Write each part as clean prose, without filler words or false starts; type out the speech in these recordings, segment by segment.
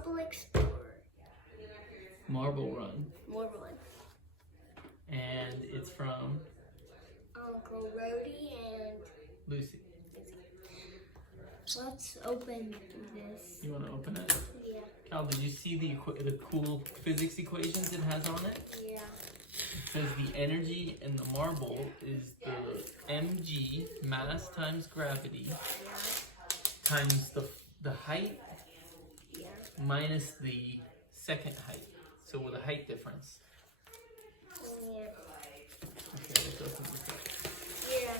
Marble Explorer. Marble Run. Marble Run. And it's from Uncle Rhodey and Lucy. Let's open this. You want to open it? Yeah. Cal, did you see the cool physics equations it has on it? Yeah. It says the energy in the marble is the mg, mass times gravity, times the height minus the second height. So with a height difference. Yeah. Okay, let's open this up. Yeah.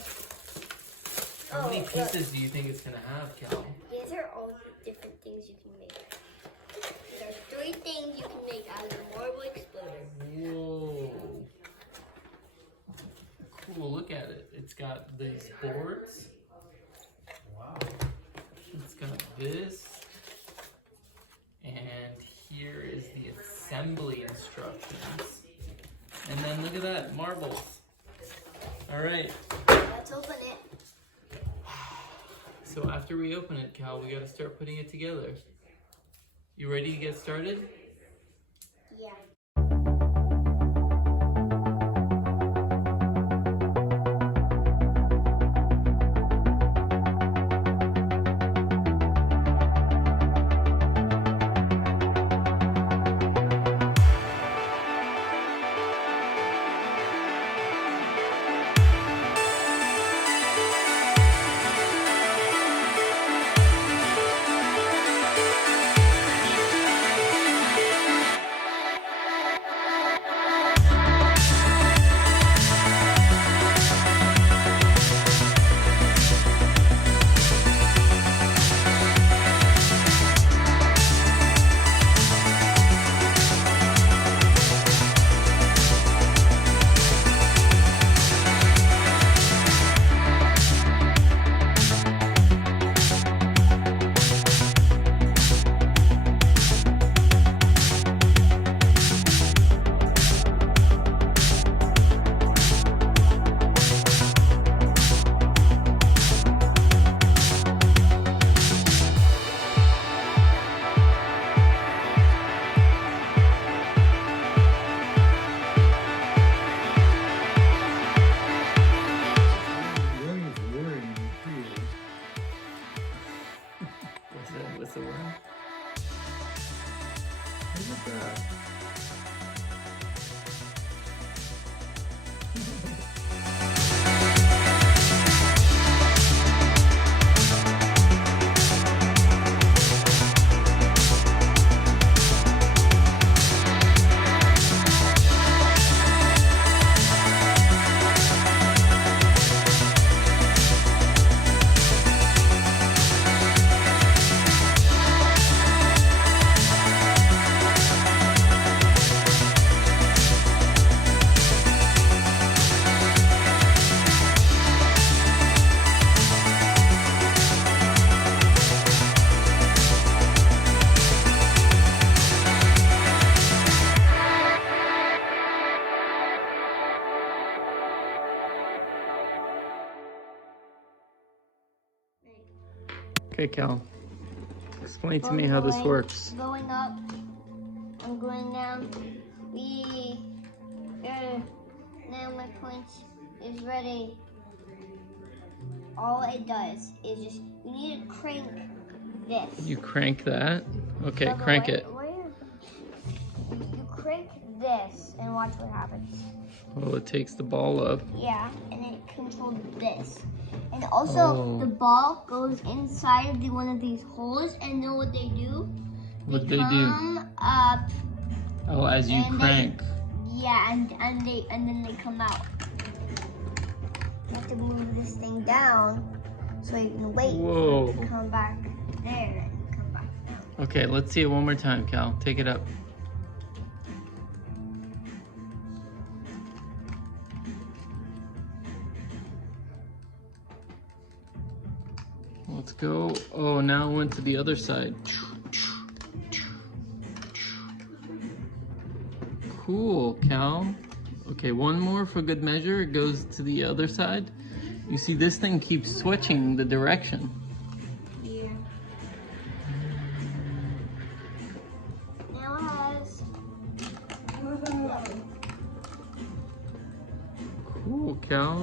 How many pieces do you think it's going to have, Cal? These are all the different things you can make. There's 3 things you can make out of the Marble Exploder. Whoa. Cool, look at it. It's got these boards. Wow. It's got this. And here is the assembly instructions. And then look at that, marbles. All right. Let's open it. So after we open it, Cal, we got to start putting it together. You ready to get started? Yeah. What's the word? Look at that. Okay, Cal, explain to me how this works. Going up, I'm going down. Now my point is ready. All it does is just, we need to crank this. You crank that? Okay, crank it. You crank this and watch what happens. Well, it takes the ball up. Yeah, and it controls this. And also, the ball goes inside of one of these holes, and know what they do? What they do? Come up. Oh, as you crank. And then they come out. You have to move this thing down so you can wait. Whoa. And come back there and come back down. Okay, let's see it one more time, Cal. Take it up. Let's go. Oh, now it went to the other side. Cool, Cal. Okay, one more for good measure. It goes to the other side. You see, this thing keeps switching the direction. Yeah. Cool, Cal.